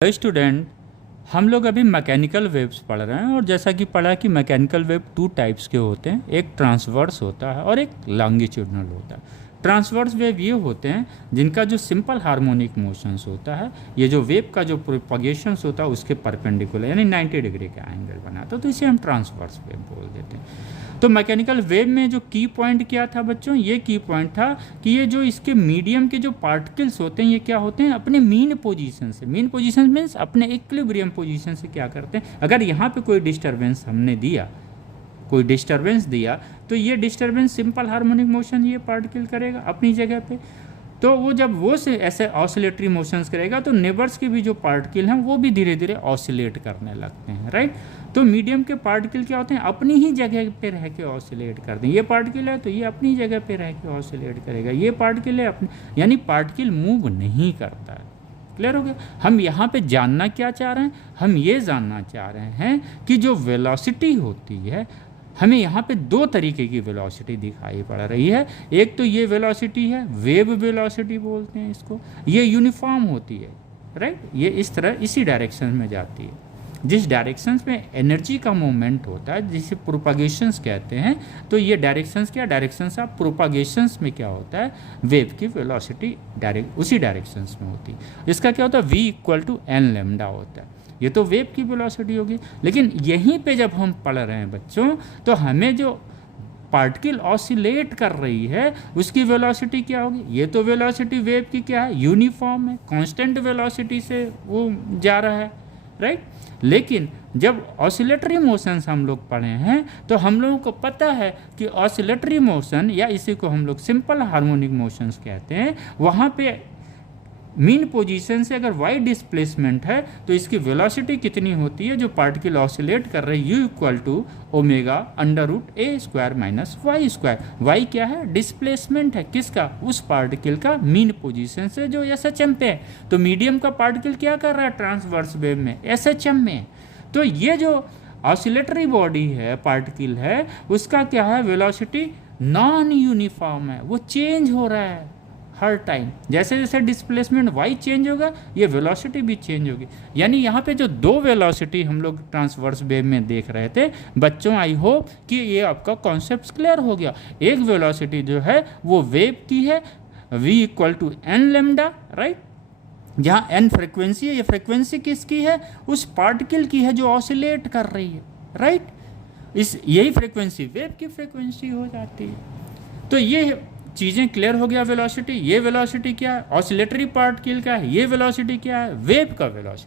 Student, हम लोग अभी मैकेनिकल वेव्स पढ़ रहे हैं और जैसा कि पढ़ा कि मैकेनिकल वेव 2 टाइप्स के होते हैं। एक ट्रांसवर्स होता है और एक लॉन्गिट्यूडनल होता है। ट्रांसवर्स वेव ये होते हैं जिनका जो सिंपल हार्मोनिक मोशंस होता है, ये जो वेव का जो प्रोपगेशंस होता है उसके परपेंडिकुलर यानी 90 डिग्री का एंगल बनाता है, तो इसे हम ट्रांसवर्स वेव बोल देते हैं। तो मैकेनिकल वेव में जो की पॉइंट क्या था बच्चों, ये की पॉइंट था कि ये जो इसके मीडियम के जो पार्टिकल्स होते हैं ये क्या होते हैं, अपने मीन पोजीशन से, मीन पोजीशन मीन्स अपने इक्विलिब्रियम पोजीशन से क्या करते हैं, अगर यहाँ पे कोई डिस्टर्बेंस हमने दिया, कोई डिस्टर्बेंस दिया तो ये डिस्टर्बेंस सिंपल हार्मोनिक मोशन ये पार्टिकल करेगा अपनी जगह पे। तो वो जब वो से ऐसे ऑसिलेटरी मोशंस करेगा तो नेबर्स के भी जो पार्टिकल हैं वो भी धीरे धीरे ऑसिलेट करने लगते हैं, राइट। तो मीडियम के पार्टिकल क्या होते हैं, अपनी ही जगह पे रह के ऑसिलेट करते हैं। ये पार्टिकल है तो ये अपनी जगह पे रह के ऑसिलेट करेगा, ये पार्टिकल है अपनी, यानी पार्टिकल मूव नहीं करता है। क्लियर हो गया। हम यहाँ पे जानना क्या चाह रहे हैं, हम ये जानना चाह रहे हैं कि जो वेलोसिटी होती है, हमें यहाँ पे 2 तरीके की वेलोसिटी दिखाई पड़ रही है। एक तो ये वेलोसिटी है, वेव वेलोसिटी बोलते हैं इसको, ये यूनिफॉर्म होती है, राइट। ये इस तरह इसी डायरेक्शन में जाती है, जिस डायरेक्शंस में एनर्जी का मूवमेंट होता है जिसे प्रोपागेशंस कहते हैं। तो ये डायरेक्शंस क्या, डायरेक्शंस ऑफ प्रोपागेशंस में क्या होता है, वेव की वेलोसिटी डायरेक्ट उसी डायरेक्शंस में होती है। इसका क्या होता है, v = n लैम्डा होता है। ये तो वेव की वेलोसिटी होगी, लेकिन यहीं पे जब हम पढ़ रहे हैं बच्चों, तो हमें जो पार्टिकल ऑसिलेट कर रही है उसकी वेलोसिटी क्या होगी। ये तो वेलोसिटी वेव की क्या है, यूनिफॉर्म है, कांस्टेंट वेलोसिटी से वो जा रहा है, राइट। लेकिन जब ऑसिलेटरी मोशंस हम लोग पढ़े हैं तो हम लोगों को पता है कि ऑसिलेटरी मोशन या इसी को हम लोग सिंपल हार्मोनिक मोशंस कहते हैं, वहाँ पे मीन पोजीशन से अगर y डिस्प्लेसमेंट है तो इसकी वेलोसिटी कितनी होती है, जो पार्टिकल ऑसिलेट कर रहे हैं, u = ω√a² - y²। y क्या है, डिस्प्लेसमेंट है, किसका, उस पार्टिकल का मीन पोजीशन से जो SHM पे है। तो मीडियम का पार्टिकल क्या कर रहा है ट्रांसवर्स वेव में, SHM में। तो ये जो ऑसिलेटरी बॉडी है, पार्टिकल है, उसका क्या है, वेलोसिटी नॉन यूनिफॉर्म है, वो चेंज हो रहा है हर टाइम। जैसे जैसे डिस्प्लेसमेंट y चेंज होगा ये वेलोसिटी भी चेंज होगी। यानी यहाँ पे जो 2 वेलोसिटी हम लोग ट्रांसवर्स वेव में देख रहे थे बच्चों, आई होप कि ये आपका कॉन्सेप्ट क्लियर हो गया। एक वेलोसिटी जो है वो वेव की है, v = n लैम्डा, राइट, जहाँ n फ्रिक्वेंसी है, ये फ्रिक्वेंसी किसकी है, उस पार्टिकल की है जो ऑसिलेट कर रही है, राइट। यही फ्रिक्वेंसी वेव की फ्रिक्वेंसी हो जाती है। तो ये चीज़ें क्लियर हो गया। वेलोसिटी, ये वेलोसिटी क्या है, ऑसिलेटरी पार्टिकल का है, ये वेलोसिटी क्या है, वेव का वेलोसिटी।